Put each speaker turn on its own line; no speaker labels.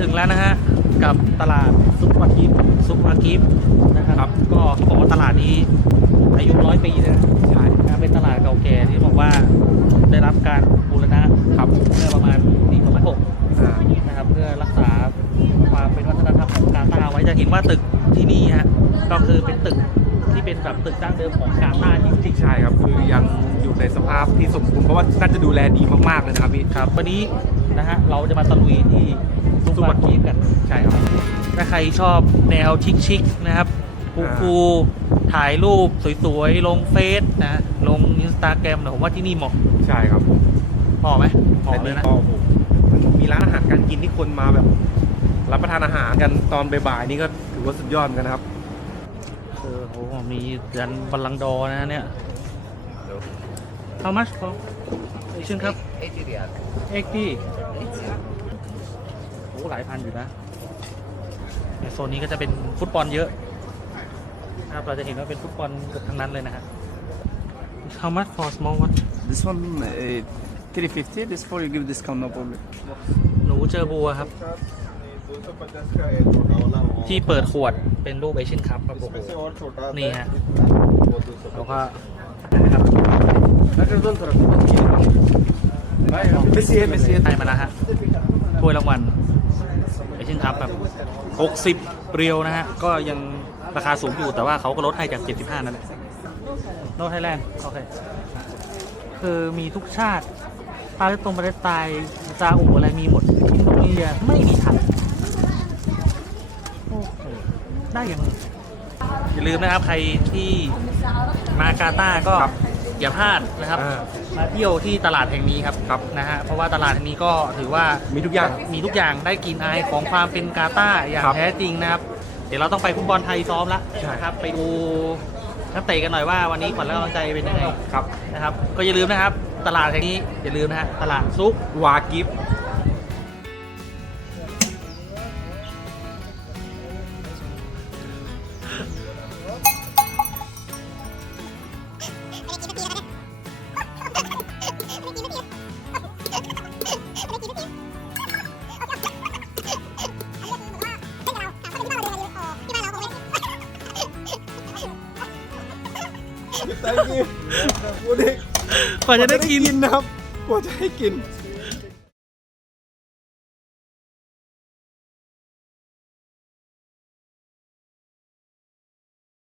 ถึงแล้วนะฮะ กับตลาดซุปวากิฟซุปวากิฟนะครับ ก็เขาบอกว่าตลาดนี้อายุร้อยปีเลยนะใช่นะเป็นตลาดเก่าแก่ที่บอกว่าได้รับการบูรณะครับเมื่อประมาณปี2006
อ่า
นะครับ เพื่อรักษาความเป็นวัฒนธรรมของกาตาร์ไว้จะเห็นว่าตึกที่นี่ฮะก็คือเป็นตึก ที่เป็นแบบตึกดั้งเดิมของกาตาร์จริงๆ
ใช่ครับคือยังอยู่ในสภาพที่สมบูรณ์เพราะว่าน่าจะดูแลดีมากๆเลยนะครับพี่
ครับวันนี้นะฮะเราจะมาตะลุยที่ซุปเปอร์กีฟกัน
ใช่ครับ
ถ้าใครชอบแนวชิคๆนะครับคู
อ่า
คูถ่ายรูปสวยๆ ลงเฟซนะลงอินสตาแกรมนะผมว่าที่นี่เหมาะ
ใช่ครับผม
พอไหมพอเลยนะ
ก็โอ้โหมันมีร้านอาหารการกินที่คนมาแบบ รับประทานอาหารกันตอนบ่ายๆนี่ก็ถือว่าสุดยอดเหมือนกันนะครับ
เออโหมียันบัลลังก์ดอร์นะเนี่ย How much for Asian Cup
80 riyal.
เอ็กดี้โอ้หลายพันอยู่นะในโซนนี้ก็จะเป็นฟุตบอลเยอะนะครับเราจะเห็นว่าเป็นฟุตบอลเกือบทั้งนั้นเลยนะฮะ How much for small one
This one uh, 350. This for you give discount no problem.
หนูเจอบัวครับ ที่เปิดขวดเป็นรูปเอเชียนคัพครับโอ้โหนี่ฮะแล้วก็นะครับ
ไม่เสียไม่เสีย
ได้มาแล้วฮะถ้วยรางวัลเอเชียนคัพแบบ60 เรียวนะฮะ ก็ยังราคาสูงอยู่แต่ว่าเขาก็ลดให้จาก 75 นั่นแหละโนไทยแลนด์โอเคคือมีทุกชาติปาเลสตงปาเลสไตน์ซาอุอะไรมีหมดอินโดนีเซียไม่มีไทยโอ้โห ได้ยังไงอย่าลืมนะครับใครที่มากาตาร์ก็อย่าพลาดนะครับ
อ่า
มาเที่ยวที่ตลาดแห่งนี้ครับ
ครับ
นะฮะเพราะว่าตลาดแห่งนี้ก็ถือว่า
มีทุกอย่าง
มีทุกอย่างได้กินอายของความเป็นกาตาร์อย่าง
ครับ
แท้จริงนะครับ เดี๋ยวเราต้องไปฟุตบอลไทยซ้อมละนะครับไปดูนักเตะกันหน่อยว่าวันนี้ขวัญและกำลังใจเป็นยังไง
ครับ
นะครับ ก็อย่าลืมนะครับ ตลาดแห่งนี้อย่าลืมนะฮะตลาดซุก
วากิฟ
กว่าจะได้กิน
นะครับกว่าจะให้กิน